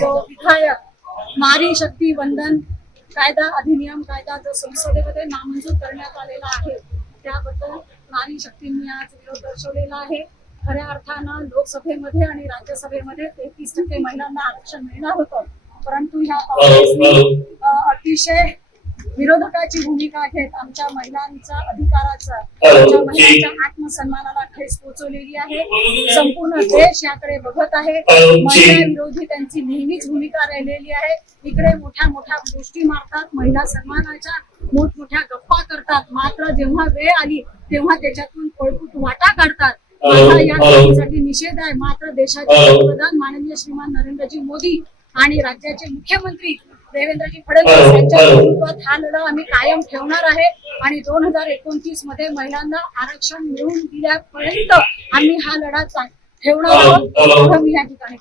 जो विधायक नारी शक्ती वंदन कायदा अधिनियम कायदा जो संसदेमध्ये नामंजूर करण्यात आलेला आहे त्याबद्दल नारी शक्तींनी आज विरोध दर्शवलेला आहे। खऱ्या अर्थानं लोकसभेमध्ये आणि राज्यसभेमध्ये 33% महिलांना आरक्षण मिळणार होतं, परंतु ह्या काँग्रेसने अतिशय विरोधकाची भूमिका घेत आमच्या महिलांच्या अधिकाराचा आमच्या महिलांच्या आत्मसन्मानाला ठेच पोहोचवलेली आहे। संपूर्ण देश याकडे बघत आहे। महिला विरोधी त्यांची नेहमीच भूमिका राहिलेली आहे। इकडे मोठ्या मोठ्या गोष्टी मारतात, महिला सन्मानाच्या मोठमोठ्या गप्पा करतात, मात्र जेव्हा वेळ आली तेव्हा त्याच्यातून पळपूट वाटा काढतात। माझा या गोष्टीसाठी निषेध आहे। मात्र देशाचे पंतप्रधान माननीय श्रीमान नरेंद्रजी मोदी आणि राज्याचे मुख्यमंत्री देवेंद्रजी फडणवीस यांच्या नेतृत्वात हा लढा आम्ही कायम ठेवणार आहे आणि 2029 मध्ये महिलांना आरक्षण मिळवून दिल्यापर्यंत आम्ही हा लढा ठेवणार आहोत। मी या ठिकाणी